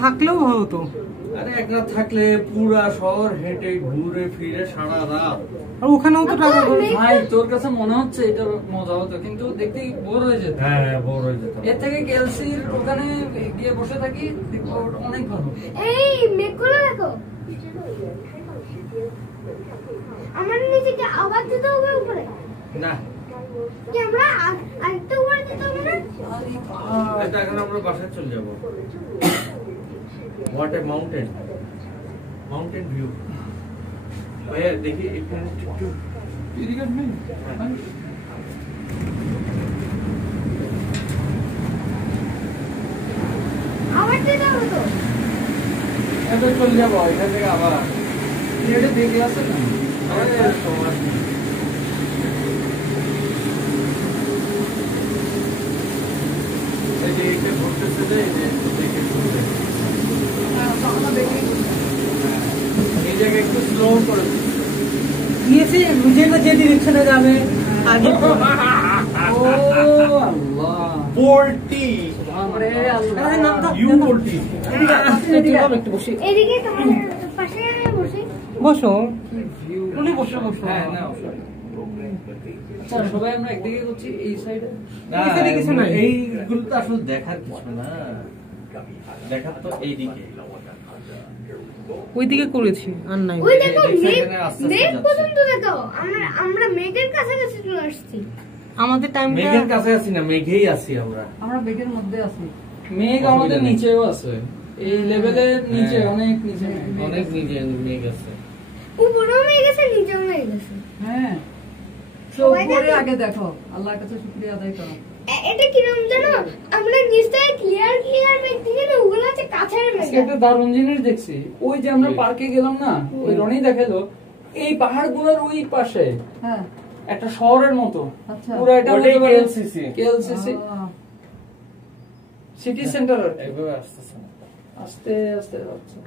থাকলেও ভালো তো। আরে এক রাত থাকলে পুরা শহর হেঁটে ঘুরে ফিরে সারা রাত। আর ওখানেও তো টাকা ভাই তোর কাছে মনে হচ্ছে এটা মজা হতো, কিন্তু দেখতে বোর হয়ে যেত। হ্যাঁ বোর হয়ে যেত। এর থেকে কেলসির ওখানে গিয়ে বসে থাকি, দেখবো অনেক ভালো। এই মেঘগুলো দেখো, আমার নিজেকে আবার দিতে হবে উপরে না, কি আমরা আরেকটা উপরে দিতে হবে না? এটা এখন আমরা বাসায় চলে যাবো। What a mountain, mountain view. ভাইয়া দেখি এখানে একটু ইরিগেট নেই। আবার দিতে হবে তো। এটা চলে যাবো এখান থেকে আবার। এটা দেখে আসে না। তোমার এই যে এটা ঘুরতেছে যে এই যে দেখে ঘুরতে। এই জায়গায় একটু স্লো করে দিয়েছে, বুঝে যে ডিরেকশনে যাবে আগে। ও আল্লাহ, পোল্টি বাপরে আল্লাহ। নামটা ইউ পোল্টি। একটু বসি, এদিকে তোমার পাশে বসে বসো। কি ভিউ। উনি বসো বসো। হ্যাঁ না আচ্ছা, সবাই আমরা একদিকে করছি এই সাইডে। এখানে কিছু নাই। এইগুলো তো আসলে দেখার কিছু না, দেখার তো এইদিকে। ওইদিকে করেছি আর নাই। ওই দেখো এই মেঘ, সাইডে আস্তে আস্তে মেঘ যাচ্ছে। পর্যন্ত দেখো। আমরা মেঘের কাছাকাছি চলে আসছি। আমাদের টাইমটা মেঘের কাছে আছি না, মেঘেই আছি আমরা। আমরা বেগের মধ্যে আছি। মেঘ আমাদের নিচেও আছে, এই লেভেলের নিচে, অনেক নিচে। অনেক নিচে মেঘ আছে। উপরেও মেঘ আছে, নিচেও মেঘ আছে। হ্যাঁ, সবাই চোখ ভরে দেখো। আগে দেখো, আল্লাহর কাছে শুকরিয়া আদায় করো। এটা কিরকম জানো, আমরা নিচটায় ক্লিয়ার মেঘ দিকে না, ওগুলো হচ্ছে কাছের মেঘ। আজকে একটা দারুণ জিনিস দেখছি, ওই যে আমরা পার্কে গেলাম না, ওই রনি দেখালো এই পাহাড়গুলোর ওই পাশে হ্যাঁ একটা শহরের মতো। আচ্ছা। পুরো এটা ওটাই হতে পারে KLCC কেএলসিসি সিটি সেন্টার। এইভাবে আসতেছে না। আস্তে আস্তে আচ্ছা